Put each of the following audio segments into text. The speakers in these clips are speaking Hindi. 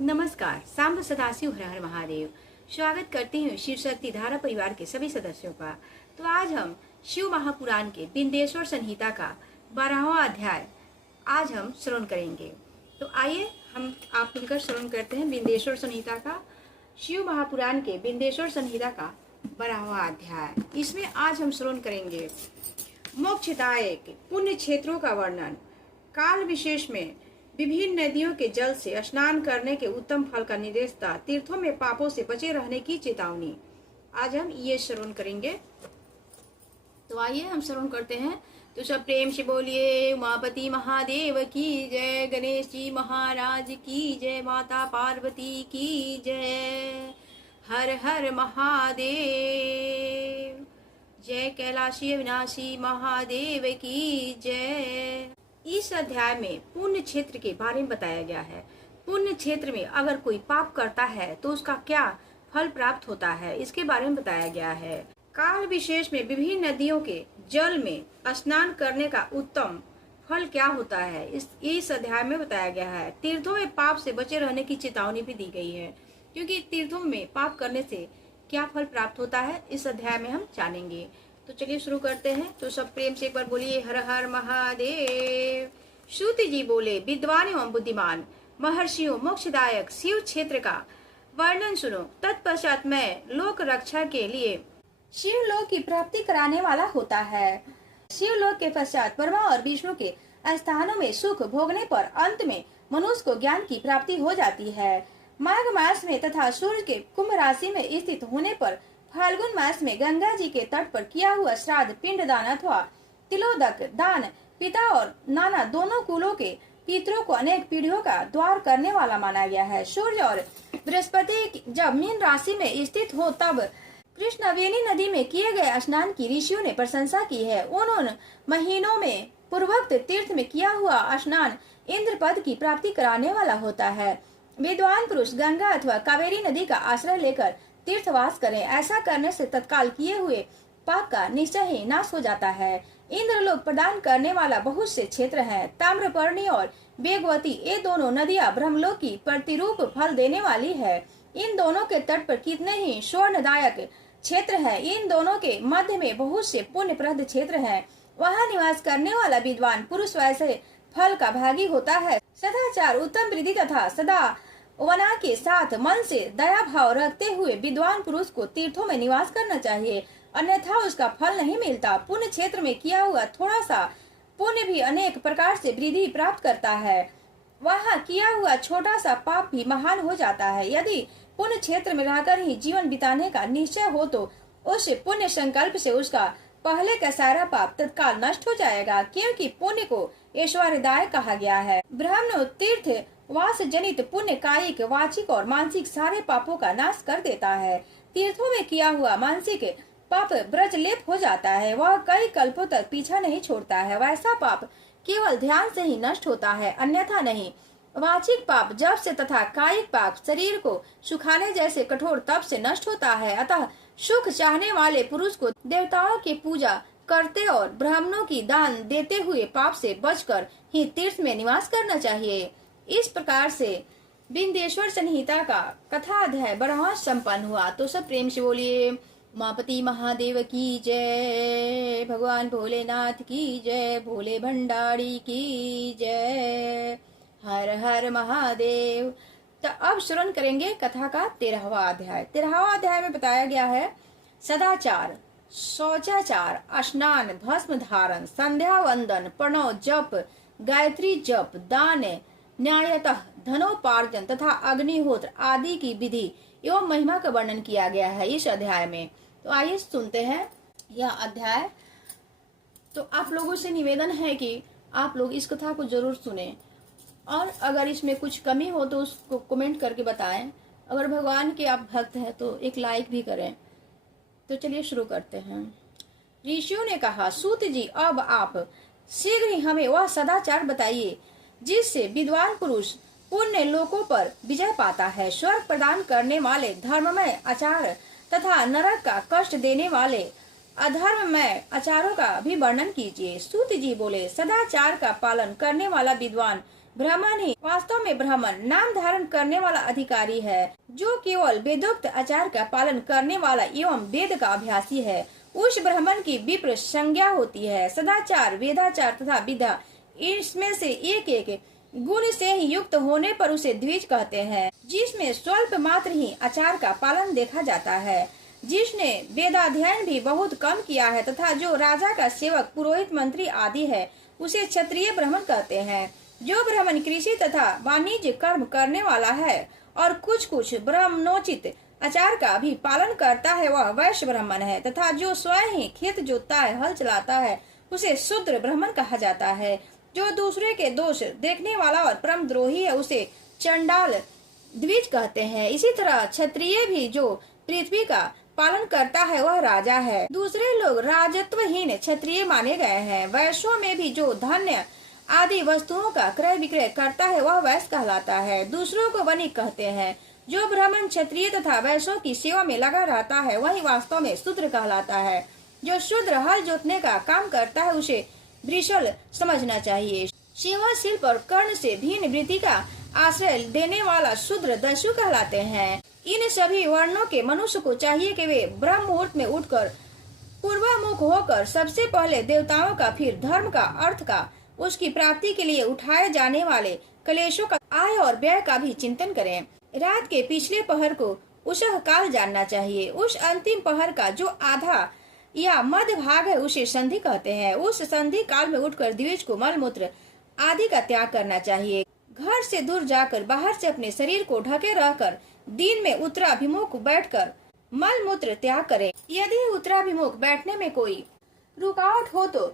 नमस्कार। सांब सदाशिव हर हर महादेव। स्वागत करती हूँ शिव शक्ति धारा परिवार के सभी सदस्यों का। तो आज हम शिव महापुराण के बिंदेश्वर संहिता का 12वां अध्याय आज हम श्रवण करेंगे। तो आइए हम आप मिलकर श्रवण करते हैं बिंदेश्वर संहिता का, शिव महापुराण के बिंदेश्वर संहिता का 12वां अध्याय। इसमें आज हम श्रवण करेंगे मोक्षदायक पुण्य क्षेत्रों का वर्णन, काल विशेष में विभिन्न नदियों के जल से स्नान करने के उत्तम फल का निर्देश था, तीर्थों में पापों से बचे रहने की चेतावनी। आज हम ये श्रवण करेंगे। तो आइए हम श्रवण करते हैं। तो सब प्रेम से बोलिए उमापति महादेव की जय, गणेश जी महाराज की जय, माता पार्वती की जय, हर हर महादेव, जय कैलाशी अविनाशी महादेव की जय। इस अध्याय में पुण्य क्षेत्र के बारे में बताया गया है। पुण्य क्षेत्र में अगर कोई पाप करता है तो उसका क्या फल प्राप्त होता है, इसके बारे में बताया गया है। काल विशेष में विभिन्न नदियों के जल में स्नान करने का उत्तम फल क्या होता है, इस अध्याय में बताया गया है। तीर्थों में पाप से बचे रहने की चेतावनी भी दी गई है, क्योंकि तीर्थों में पाप करने से क्या फल प्राप्त होता है इस अध्याय में हम जानेंगे। तो चलिए शुरू करते हैं। तो सब प्रेम से एक बार बोलिए हर हर महादेव। श्रुति जी बोले विद्वान एवं बुद्धिमान महर्षियों मोक्षदायक शिव क्षेत्र का वर्णन सुनो। तत्पश्चात मैं लोक रक्षा के लिए शिवलोक की प्राप्ति कराने वाला होता है। शिवलोक के पश्चात ब्रह्मा और विष्णु के स्थानों में सुख भोगने पर अंत में मनुष्य को ज्ञान की प्राप्ति हो जाती है। माघ मास में तथा सूर्य के कुंभ राशि में स्थित होने पर फाल्गुन मास में गंगा जी के तट पर किया हुआ श्राद्ध पिंड दान अथवा तिलोदक दान पिता और नाना दोनों कुलों के पितरों को अनेक पीढ़ियों का द्वार करने वाला माना गया है। सूर्य और बृहस्पति जब मीन राशि में स्थित हो तब कृष्णवेणी नदी में किए गए स्नान की ऋषियों ने प्रशंसा की है। उन महीनों में पूर्वोक्त तीर्थ में किया हुआ स्नान इंद्र पद की प्राप्ति कराने वाला होता है। विद्वान पुरुष गंगा अथवा कावेरी नदी का आश्रय लेकर तीर्थवास करें। ऐसा करने से तत्काल किए हुए पाप का निश्चय ही नाश हो जाता है। इंद्रलोक प्रदान करने वाला बहुत से क्षेत्र हैं। ताम्रपर्णी और वेगवती ये दोनों नदियां ब्रह्मलोक की प्रतिरूप फल देने वाली है। इन दोनों के तट पर कितने ही स्वर्णदायक क्षेत्र है। इन दोनों के मध्य में बहुत से पुण्यप्रद क्षेत्र हैं। वहाँ निवास करने वाला विद्वान पुरुष वैसे फल का भागी होता है। सदाचार उत्तम वृद्धि तथा सदा वना के साथ मन से दया भाव रखते हुए विद्वान पुरुष को तीर्थों में निवास करना चाहिए, अन्यथा उसका फल नहीं मिलता। पुण्य क्षेत्र में किया हुआ थोड़ा सा पुण्य भी अनेक प्रकार से वृद्धि प्राप्त करता है। वहाँ किया हुआ छोटा सा पाप भी महान हो जाता है। यदि पुण्य क्षेत्र में रहकर ही जीवन बिताने का निश्चय हो तो उस पुण्य संकल्प से उसका पहले का सारा पाप तत्काल नष्ट हो जाएगा, क्योंकि पुण्य को ऐश्वर्यदाय कहा गया है। ब्रह्म तीर्थ वास जनित पुण्य कायिक वाचिक और मानसिक सारे पापों का नाश कर देता है। तीर्थों में किया हुआ मानसिक पाप ब्रजलेप हो जाता है, वह कई कल्पों तक पीछा नहीं छोड़ता है। वैसा पाप केवल ध्यान से ही नष्ट होता है, अन्यथा नहीं। वाचिक पाप जब से तथा कायिक पाप शरीर को सुखाने जैसे कठोर तप से नष्ट होता है। अतः सुख चाहने वाले पुरुष को देवताओं की पूजा करते और ब्राह्मणों की दान देते हुए पाप से बचकर ही तीर्थ में निवास करना चाहिए। इस प्रकार से बिंदेश्वर संहिता का कथा अध्याय 12वां संपन्न हुआ। तो सब प्रेम से बोलिए उमापति महादेव की जय, भगवान भोलेनाथ की जय, भोले भंडारी की जय, हर हर महादेव। तो अब श्रवण करेंगे कथा का 13वां अध्याय। 13वां अध्याय में बताया गया है सदाचार, शौचाचार, स्नान, भस्म धारण, संध्या वंदन, प्रणव जप, गायत्री जप, दान, न्यायतः धनोपार्जन तथा अग्निहोत्र आदि की विधि एवं महिमा का वर्णन किया गया है इस अध्याय में। तो आइए सुनते हैं यह अध्याय। तो आप लोगों से निवेदन है कि आप लोग इस कथा को जरूर सुने और अगर इसमें कुछ कमी हो तो उसको कमेंट करके बताएं। अगर भगवान के आप भक्त हैं तो एक लाइक भी करें। तो चलिए शुरू करते हैं। ऋषियों ने कहा, सूत जी अब आप शीघ्र ही हमें वह सदाचार बताइए जिससे विद्वान पुरुष पुण्य लोकों पर विजय पाता है। स्वर्ग प्रदान करने वाले धर्ममय आचार तथा नरक का कष्ट देने वाले अधर्ममय आचारों का भी वर्णन कीजिए। सूत जी बोले, सदाचार का पालन करने वाला विद्वान ब्राह्मण ही वास्तव में ब्राह्मण नाम धारण करने वाला अधिकारी है, जो केवल वेदोक्त आचार का पालन करने वाला एवं वेद का अभ्यासी है। उस ब्राह्मण की विप्र संज्ञा होती है। सदाचार, वेदाचार तथा विद्या, इसमें से एक एक गुण से ही युक्त होने पर उसे द्विज कहते हैं। जिसमें स्वल्प मात्र ही आचार का पालन देखा जाता है, जिसने वेदाध्ययन भी बहुत कम किया है तथा जो राजा का सेवक, पुरोहित, मंत्री आदि है, उसे क्षत्रिय ब्राह्मण कहते हैं। जो ब्राह्मण कृषि तथा वाणिज्य कर्म करने वाला है और कुछ कुछ ब्राह्मणोचित आचार का भी पालन करता है, वह वैश्य ब्राह्मण है। तथा जो स्वयं ही खेत जोतता है, हल चलाता है, उसे शूद्र ब्राह्मण कहा जाता है। जो दूसरे के दोष देखने वाला और परम द्रोही है, उसे चंडाल द्विज कहते हैं। इसी तरह क्षत्रिय भी जो पृथ्वी का पालन करता है, वह राजा है। दूसरे लोग राजत्वहीन क्षत्रिय माने गए हैं। वैश्यों में भी जो धन्य आदि वस्तुओं का क्रय विक्रय करता है, वह वैश्य कहलाता है। दूसरों को वणिक कहते हैं। जो ब्राह्मण, क्षत्रिय तथा वैश्यों की सेवा में लगा रहता है, वही वास्तव में शूद्र कहलाता है। जो शूद्र हल जोतने का काम करता है, उसे वृषल समझना चाहिए। सिंह, शिल्प और कर्ण से भिन्न वृत्ति का आश्रय देने वाला शूद्र दस्यु कहलाते हैं। इन सभी वर्णों के मनुष्य को चाहिए कि वे ब्रह्म मुहूर्त में उठकर पूर्वामुख होकर सबसे पहले देवताओं का, फिर धर्म का, अर्थ का, उसकी प्राप्ति के लिए उठाए जाने वाले क्लेशों का, आय और व्यय का भी चिंतन करें। रात के पिछले पहर को उषः काल जानना चाहिए। उस अंतिम पहर का जो आधा या मध्य भाग है, उसे संधि कहते हैं। उस संधि काल में उठकर द्विज को मल मूत्र आदि का त्याग करना चाहिए। घर से दूर जाकर बाहर से अपने शरीर को ढके रहकर दिन में उत्तराभिमुख बैठकर मल मूत्र त्याग करें। यदि उत्तराभिमुख बैठने में कोई रुकावट हो तो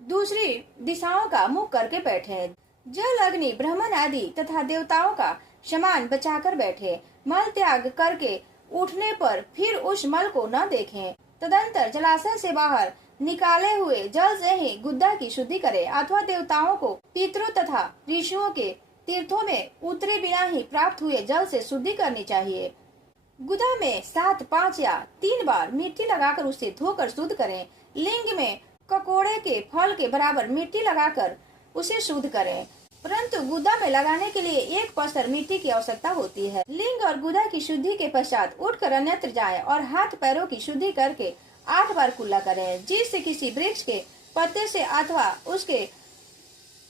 दूसरी दिशाओं का मुख करके बैठे। जल, अग्नि, ब्राह्मण आदि तथा देवताओं का समान बचाकर बैठे। मल त्याग करके उठने पर फिर उस मल को न देखें। तदंतर जलाशय से बाहर निकाले हुए जल से ही गुद्दा की शुद्धि करें, अथवा देवताओं को, पितरों तथा ऋषियों के तीर्थों में उतरे बिना ही प्राप्त हुए जल से शुद्धि करनी चाहिए। गुदा में 7, 5 या 3 बार मिट्टी लगाकर उसे धोकर शुद्ध करें। लिंग में ककोड़े के फल के बराबर मिट्टी लगाकर उसे शुद्ध करें, परंतु गुदा में लगाने के लिए 1 पसर मिट्टी की आवश्यकता होती है। लिंग और गुदा की शुद्धि के पश्चात उठकर अन्यत्र जाएं और हाथ पैरों की शुद्धि करके 8 बार कुल्ला करें। जिससे किसी वृक्ष के पत्ते से अथवा उसके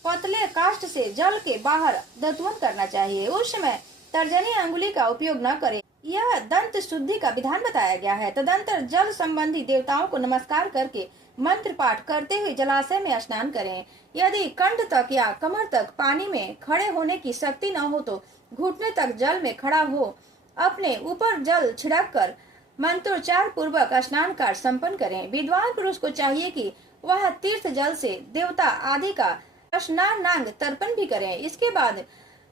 पतले काष्ठ से जल के बाहर दंतवन करना चाहिए। उस समय तर्जनी अंगुली का उपयोग न करें। यह दंत शुद्धि का विधान बताया गया है। तदंतर जल संबंधी देवताओं को नमस्कार करके मंत्र पाठ करते हुए जलाशय में स्नान करें। यदि कंठ तक या कमर तक पानी में खड़े होने की शक्ति न हो तो घुटने तक जल में खड़ा हो अपने ऊपर जल छिड़क कर मंत्रोच्चार पूर्वक स्नान कार्य संपन्न करें। विद्वान पुरुष को चाहिए कि वह तीर्थ जल से देवता आदि का स्नानांग तर्पण भी करें। इसके बाद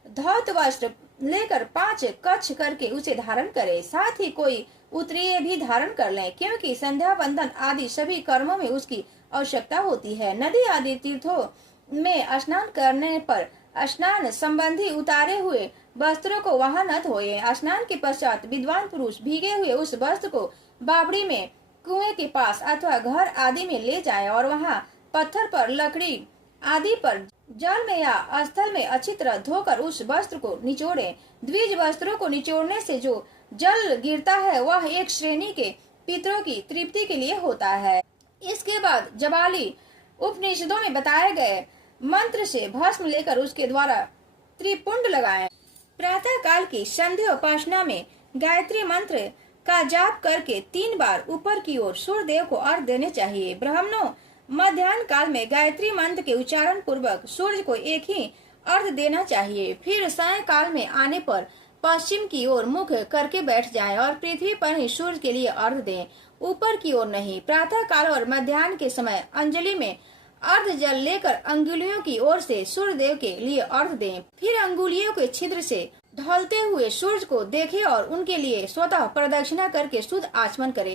धौत वस्त्र लेकर 5 कच्छ करके उसे धारण करें। साथ ही कोई उत्तरीय भी धारण कर लें, क्योंकि संध्या वंदन आदि सभी कर्मों में उसकी आवश्यकता होती है। नदी आदि तीर्थों में स्नान करने पर स्नान संबंधी उतारे हुए वस्त्रों को वहां न धोए। स्नान के पश्चात विद्वान पुरुष भीगे हुए उस वस्त्र को बावड़ी में, कुएं के पास अथवा घर आदि में ले जाए और वहां पत्थर पर, लकड़ी आदि पर, जल में या स्थल में अच्छी तरह धोकर उस वस्त्र को निचोड़े। द्विज वस्त्रों को निचोड़ने से जो जल गिरता है वह एक श्रेणी के पितरों की तृप्ति के लिए होता है। इसके बाद जबाली उपनिषदों में बताए गए मंत्र से भस्म लेकर उसके द्वारा त्रिपुंड लगाएं। प्रातः काल की संध्या उपासना में गायत्री मंत्र का जाप करके 3 बार ऊपर की ओर सूर्य देव को अर्घ देने चाहिए। ब्राह्मणों मध्याह्न काल में गायत्री मंत्र के उच्चारण पूर्वक सूर्य को एक ही अर्घ देना चाहिए। फिर साय काल में आने पर पश्चिम की ओर मुख करके बैठ जाएं और पृथ्वी पर ही सूर्य के लिए अर्घ दें, ऊपर की ओर नहीं। प्रातः काल और मध्याह्न के समय अंजलि में अर्ध जल लेकर अंगुलियों की ओर से सूर्य देव के लिए अर्घ दें। फिर अंगुलियों के छिद्र से ढलते हुए सूर्य को देखें और उनके लिए स्वतः प्रदक्षिणा करके शुद्ध आचमन करें।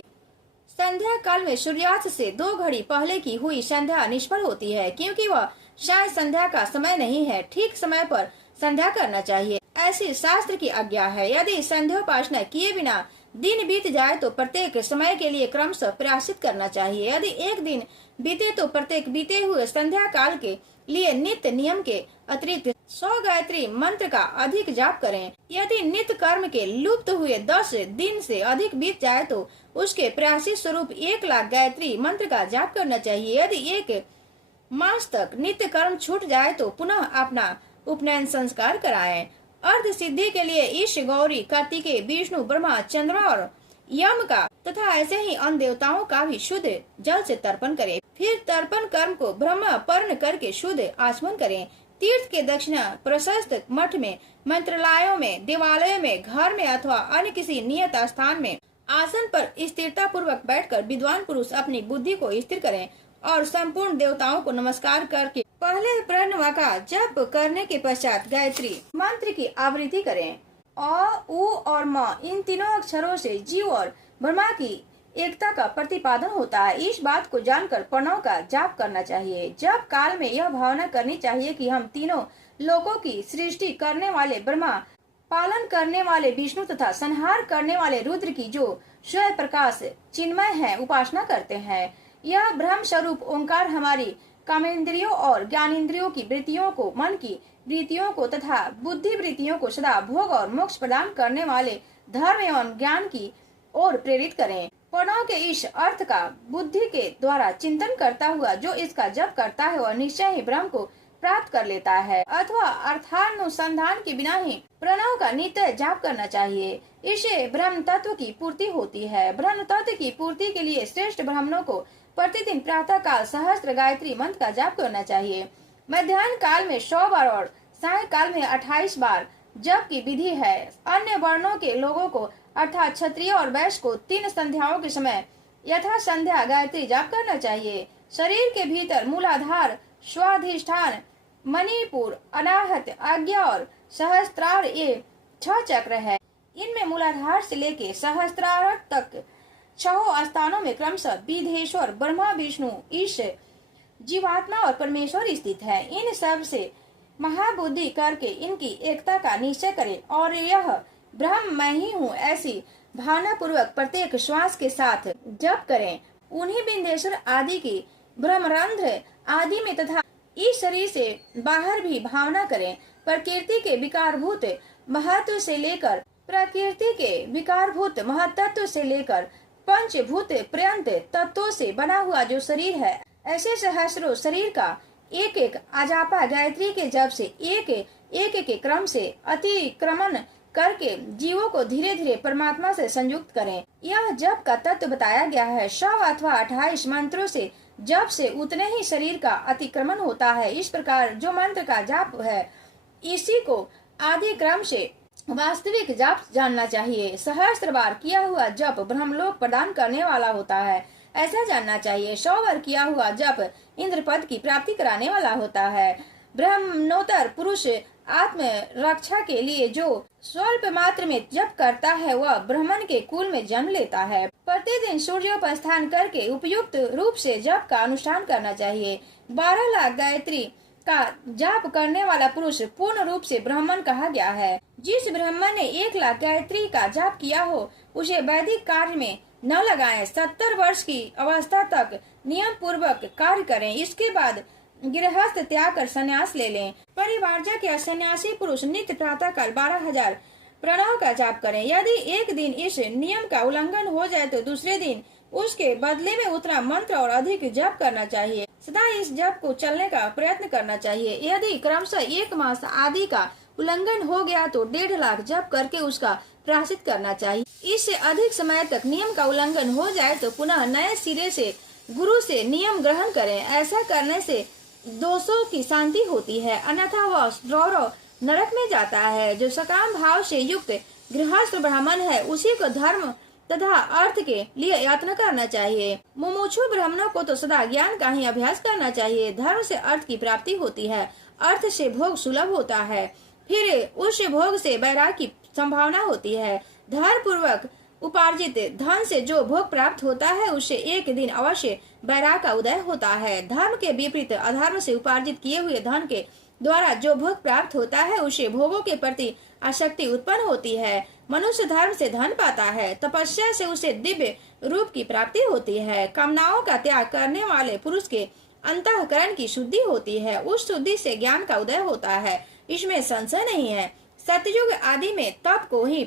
संध्या काल में सूर्यास्त से 2 घड़ी पहले की हुई संध्या निष्फल होती है, क्योंकि वह साय संध्या का समय नहीं है। ठीक समय पर संध्या करना चाहिए, ऐसी शास्त्र की आज्ञा है। यदि संध्योपासना किए बिना दिन बीत जाए तो प्रत्येक समय के लिए क्रमशः प्रायश्चित करना चाहिए। यदि एक दिन बीते तो प्रत्येक बीते हुए संध्या काल के लिए नित्य नियम के अतिरिक्त 100 गायत्री मंत्र का अधिक जाप करें। यदि नित्य कर्म के लुप्त हुए 10 दिन से अधिक बीत जाए तो उसके प्रयासी स्वरूप 1 लाख गायत्री मंत्र का जाप करना चाहिए। यदि 1 मास तक नित्य कर्म छूट जाए तो पुनः अपना उपनयन संस्कार कराएं। अर्ध सिद्धि के लिए ईश, गौरी, कार्तिकेय, विष्णु, ब्रह्मा, चंद्रमा और यम का तथा ऐसे ही अन्य देवताओं का भी शुद्ध जल से तर्पण करें। फिर तर्पण कर्म को ब्रह्मपर्ण करके शुद्ध आचमन करें। तीर्थ के दक्षिणा प्रशस्त मठ में, मंत्रालयों में, देवालयों में, घर में अथवा अन्य किसी नियत स्थान में आसन पर स्थिरता पूर्वक बैठकर विद्वान पुरुष अपनी बुद्धि को स्थिर करें और संपूर्ण देवताओं को नमस्कार करके पहले प्रणव का जप करने के पश्चात गायत्री मंत्र की आवृत्ति करें। अ, उ और म इन तीनों अक्षरों से जीव और ब्रह्मा की एकता का प्रतिपादन होता है। इस बात को जानकर प्रणव का जाप करना चाहिए। जप काल में यह भावना करनी चाहिए कि हम तीनों लोकों की सृष्टि करने वाले ब्रह्मा, पालन करने वाले विष्णु तथा संहार करने वाले रुद्र की जो स्वयं प्रकाश चिन्मय है उपासना करते हैं। यह ब्रह्म स्वरूप ओंकार हमारी कामेंद्रियों और ज्ञानेंद्रियों की वृत्तियों को, मन की वृत्तियों को तथा बुद्धि वृत्तियों को सदा भोग और मोक्ष प्रदान करने वाले धर्म एवं ज्ञान की ओर प्रेरित करें। प्रणव के इस अर्थ का बुद्धि के द्वारा चिंतन करता हुआ जो इसका जप करता है वह निश्चय ही ब्रह्म को प्राप्त कर लेता है अथवा अर्थानुसंधान के बिना ही प्रणव का नित्य जाप करना चाहिए। इससे ब्रह्म तत्व की पूर्ति होती है। ब्रह्म तत्व की पूर्ति के लिए श्रेष्ठ ब्राह्मणों को प्रतिदिन प्रातः काल सहस्त्र गायत्री मंत्र का जाप करना चाहिए। मध्याह्न काल में 100 बार और साय काल में 28 बार जप की विधि है। अन्य वर्णों के लोगों को अर्थात क्षत्रिय और वैश्य को 3 संध्याओं के समय यथा संध्या गायत्री जाप करना चाहिए। शरीर के भीतर मूलाधार, स्वाधिष्ठान, मणिपुर, अनाहत, आज्ञा और सहस्त्रार ये 6 चक्र है। इनमें मूलाधार से लेके सहस्त्रार तक 6 स्थानों में क्रमशः विधेश्वर, ब्रह्मा, विष्णु, ईश, जीवात्मा और परमेश्वर स्थित है। इन सब से महाबुद्धि करके इनकी एकता का निश्चय करें और यह ब्रह्म मैं ही हूँ ऐसी भावना पूर्वक प्रत्येक श्वास के साथ जप करें। उन्हीं बिंदेश्वर आदि की ब्रह्मरंध्र आदि में तथा इस शरीर से बाहर भी भावना करें। प्रकृति के विकारभूत महत्व से लेकर से लेकर पंचभूत पर्यंत तत्वों से बना हुआ जो शरीर है, ऐसे सहस्रों शरीर का एक एक आजापा गायत्री के जप से एक के क्रम से अतिक्रमण करके जीवों को धीरे धीरे परमात्मा से संयुक्त करें। यह जप का तत्व बताया गया है। 100 अथवा 28 मंत्रों से जप से उतने ही शरीर का अतिक्रमण होता है। इस प्रकार जो मंत्र का जाप है इसी को आदि क्रम से वास्तविक जाप जानना चाहिए। सहस्त्र बार किया हुआ जप ब्रह्मलोक प्रदान करने वाला होता है ऐसा जानना चाहिए। 100 बार किया हुआ जप इंद्र पद की प्राप्ति कराने वाला होता है। ब्रह्मणोत्तर पुरुष आत्म रक्षा के लिए जो स्वल्प मात्र में जप करता है वह ब्राह्मण के कुल में जन्म लेता है। प्रतिदिन सूर्योपासना करके उपयुक्त रूप से जप का अनुष्ठान करना चाहिए। 12 लाख गायत्री का जाप करने वाला पुरुष पूर्ण रूप से ब्राह्मण कहा गया है। जिस ब्राह्मण ने 1 लाख गायत्री का जाप किया हो उसे वैदिक कार्य में न लगाएं। 70 वर्ष की अवस्था तक नियम पूर्वक कार्य करें। इसके बाद गृहस्थ त्याग कर संन्यास ले लें। परिवारजक या सन्यासी पुरुष नित्य प्रातः काल 12,000 प्रणव का जाप करें। यदि एक दिन इस नियम का उल्लंघन हो जाए तो दूसरे दिन उसके बदले में उतना मंत्र और अधिक जप करना चाहिए। सदा इस जप को चलने का प्रयत्न करना चाहिए। यदि क्रमशः 1 मास आदि का उल्लंघन हो गया तो 1.5 लाख जप करके उसका प्रायश्चित करना चाहिए। इससे अधिक समय तक नियम का उल्लंघन हो जाए तो पुनः नए सिरे से गुरु से नियम ग्रहण करें। ऐसा करने से दोषों की शांति होती है, अन्यथा वह रौरव नरक में जाता है। जो सकाम भाव से युक्त गृहस्थ ब्राह्मण है उसी को धर्म तथा अर्थ के लिए यत्न करना चाहिए। मुमुक्षु ब्राह्मणों को तो सदा ज्ञान का ही अभ्यास करना चाहिए। धर्म से अर्थ की प्राप्ति होती है, अर्थ से भोग सुलभ होता है, फिर उस भोग से वैराग की संभावना होती है। धर्म पूर्वक उपार्जित धन से जो भोग प्राप्त होता है उससे एक दिन अवश्य वैराग का उदय होता है। धर्म के विपरीत अधर्म से उपार्जित किए हुए धन के द्वारा जो भोग प्राप्त होता है उससे भोगों के प्रति आसक्ति उत्पन्न होती है। मनुष्य धर्म से धन पाता है, तपस्या से उसे दिव्य रूप की प्राप्ति होती है। कामनाओं का त्याग करने वाले पुरुष के अंतःकरण की शुद्धि होती है, उस शुद्धि से ज्ञान का उदय होता है। इसमें संशय नहीं है। सतयुग आदि में तप को ही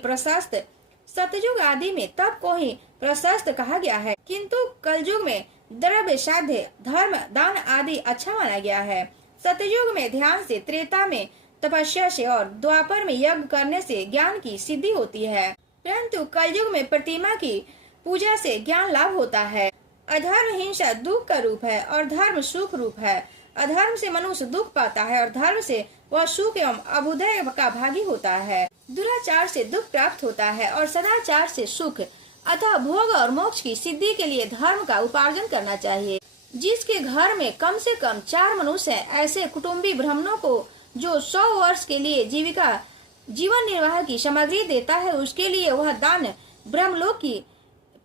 प्रशस्त कहा गया है, किंतु कलयुग में द्रव्य साध्य धर्म दान आदि अच्छा माना गया है। सतयुग में ध्यान से, त्रेता में तपस्या से और द्वापर में यज्ञ करने से ज्ञान की सिद्धि होती है, परंतु कलयुग में प्रतिमा की पूजा से ज्ञान लाभ होता है। अधर्म हिंसा दुख का रूप है और धर्म सुख रूप है। अधर्म से मनुष्य दुख पाता है और धर्म से वह सुख एवं अभ्युदय का भागी होता है। दुराचार से दुख प्राप्त होता है और सदाचार से सुख। अतः भोग और मोक्ष की सिद्धि के लिए धर्म का उपार्जन करना चाहिए। जिसके घर में कम से कम 4 मनुष्य हैं, ऐसे कुटुंबी ब्राह्मणों को जो 100 वर्ष के लिए जीवन निर्वाह की सामग्री देता है, उसके लिए वह दान ब्रह्मलोक की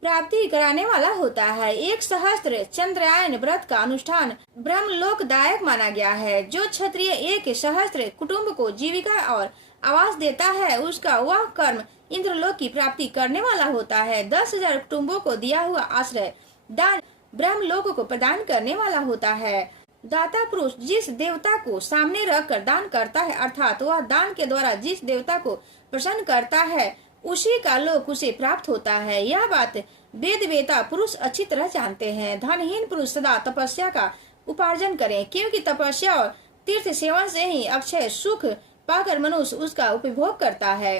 प्राप्ति कराने वाला होता है। 1 सहस्त्र चंद्रायन व्रत का अनुष्ठान ब्रह्मलोकदायक माना गया है। जो क्षत्रिय 1 सहस्त्र कुटुंब को जीविका और आवास देता है, उसका वह कर्म इंद्रलोक की प्राप्ति करने वाला होता है। 10,000 कुटुंबों को दिया हुआ आश्रय दान ब्रह्मलोक को प्रदान करने वाला होता है। दाता पुरुष जिस देवता को सामने रखकर दान करता है, अर्थात वह दान के द्वारा जिस देवता को प्रसन्न करता है, उसी का लोक उसे प्राप्त होता है। यह बात वेद वेता पुरुष अच्छी तरह जानते हैं। धनहीन पुरुष सदा तपस्या का उपार्जन करें, क्योंकि तपस्या और तीर्थ सेवन से ही अक्षय सुख पाकर मनुष्य उसका उपभोग करता है।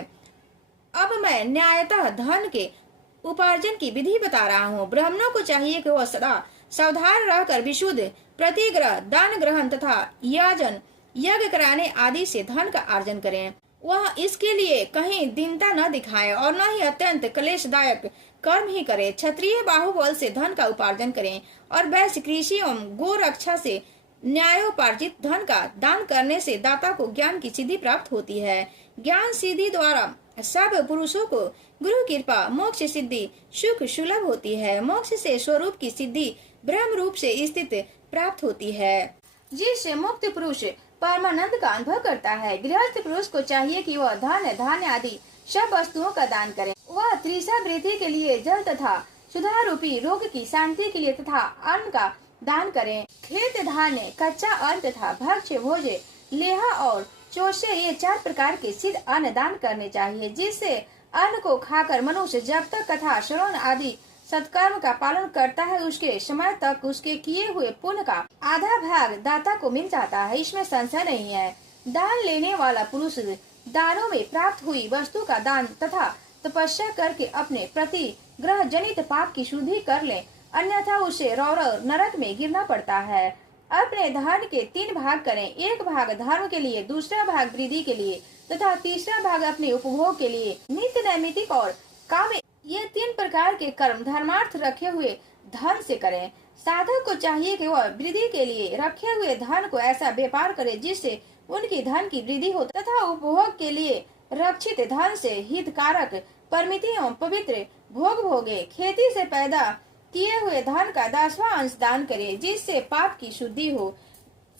अब मैं न्यायतः धन के उपार्जन की विधि बता रहा हूँ। ब्राह्मणों को चाहिए कि वह सदा सावधान रहकर विशुद्ध प्रतिग्रह, दान ग्रहण तथा याजन यज्ञ कराने आदि से धन का अर्जन करें। वह इसके लिए कहीं दीनता न दिखाए और न ही अत्यंत क्लेशदायक कर्म ही करे। क्षत्रिय बाहुबल से धन का उपार्जन करें और वैश्य कृषि एवं गो रक्षा से न्यायोपार्जित धन का दान करने से दाता को ज्ञान की सिद्धि प्राप्त होती है। ज्ञान सिद्धि द्वारा सब पुरुषों को गुरु कृपा मोक्ष सिद्धि सुख सुलभ होती है। मोक्ष से स्वरूप की सिद्धि ब्रह्म रूप से स्थित प्राप्त होती है, जिससे मुक्त पुरुष परमानंद का अनुभव करता है। गृहस्थ पुरुष को चाहिए कि वह धन धान्य आदि सब वस्तुओं का दान करे। वह तृषा वृद्धि के लिए जल तथा सुधा रूपी रोग की शांति के लिए तथा अन्न का दान करें। खेत धान्य, कच्चा अन्न तथा भक्ष्य भोज्य, लेहा और चोषे, ये 4 प्रकार के सिद्ध अन्न दान करने चाहिए, जिससे अन्न को खाकर मनुष्य जब तक कथा श्रवण आदि सत्कर्म का पालन करता है, उसके समय तक उसके किए हुए पुण्य का आधा भाग दाता को मिल जाता है। इसमें संशय नहीं है। दान लेने वाला पुरुष दानों में प्राप्त हुई वस्तु का दान तथा तपस्या करके अपने प्रति ग्रह जनित पाप की शुद्धि कर ले, अन्यथा उसे रौरव नरक में गिरना पड़ता है। अपने धन के 3 भाग करें। 1 भाग धर्म के लिए, दूसरा भाग वृद्धि के लिए तथा तीसरा भाग अपने उपभोग के लिए। नित्य नैमित्तिक और काम्य, ये 3 प्रकार के कर्म धर्मार्थ रखे हुए धन से करें। साधक को चाहिए कि वह वृद्धि के लिए रखे हुए धन को ऐसा व्यापार करे जिससे उनकी धन की वृद्धि हो तथा उपभोग के लिए रक्षित धन से हितकारक परमिति एवं पवित्र भोग भोगे। खेती से पैदा किए हुए धन का 10वां अंश दान करे, जिससे पाप की शुद्धि हो।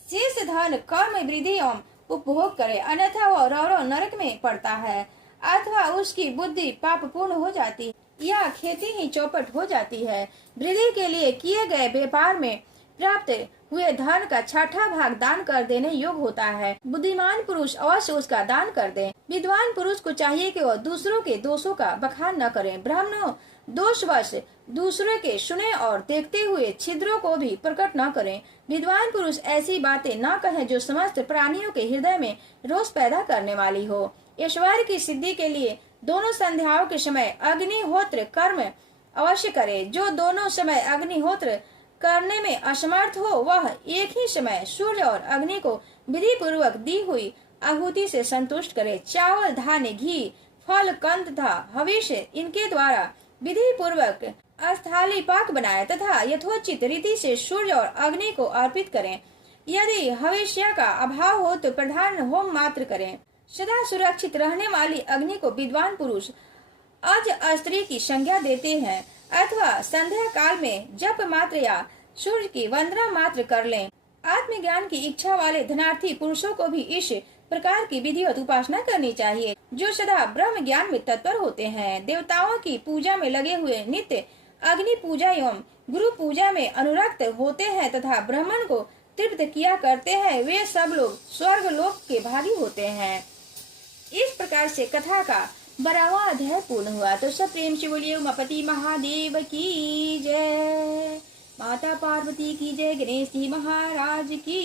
शेष धन कर्म वृद्धि एवं उपभोग करे, अन्यथा वह रौरव नरक में पड़ता है अथवा उसकी बुद्धि पाप पूर्ण हो जाती है या खेती ही चौपट हो जाती है। वृद्धि के लिए किए गए व्यापार में प्राप्त हुए धन का 6वां भाग दान कर देने योग्य होता है। बुद्धिमान पुरुष अवश्य उसका दान कर दे। विद्वान पुरुष को चाहिए कि वह दूसरों के दोषों का बखान न करें। ब्राह्मणों दोषवश दूसरे के सुने और देखते हुए छिद्रों को भी प्रकट न करें। विद्वान पुरुष ऐसी बातें न कहें जो समस्त प्राणियों के हृदय में रोष पैदा करने वाली हो। ऐश्वर्य की सिद्धि के लिए दोनों संध्याओं के समय अग्निहोत्र कर्म अवश्य करे। जो दोनों समय अग्निहोत्र करने में असमर्थ हो, वह एक ही समय सूर्य और अग्नि को विधि पूर्वक दी हुई आहुति से संतुष्ट करे। चावल, धान्य, घी, फल, कंद तथा हविष्य इनके द्वारा विधि पूर्वक अस्थाली पाक बनाए तथा यथोचित रीति से सूर्य और अग्नि को अर्पित करें। यदि हविष्य का अभाव हो तो प्रधान होम मात्र करें। सदा सुरक्षित रहने वाली अग्नि को विद्वान पुरुष अज अस्त्री की संज्ञा देते हैं अथवा संध्या काल में जप मात्र या सूर्य की वंदना मात्र कर लें। आत्मज्ञान की इच्छा वाले धनार्थी पुरुषों को भी इस प्रकार की विधिवत उपासना करनी चाहिए, जो सदा ब्रह्म ज्ञान में तत्पर होते हैं। देवताओं की पूजा में लगे हुए नित्य अग्नि पूजा एवं गुरु पूजा में अनुरक्त होते हैं तथा ब्राह्मण को तृप्त किया करते हैं वे सब लोग स्वर्ग लोक के भागी होते हैं। इस प्रकार से कथा का 12वां अध्याय पूर्ण हुआ। तो सब प्रेम से बोलिए उमापति महादेव की जय, माता पार्वती की जय, गणेश जी महाराज की।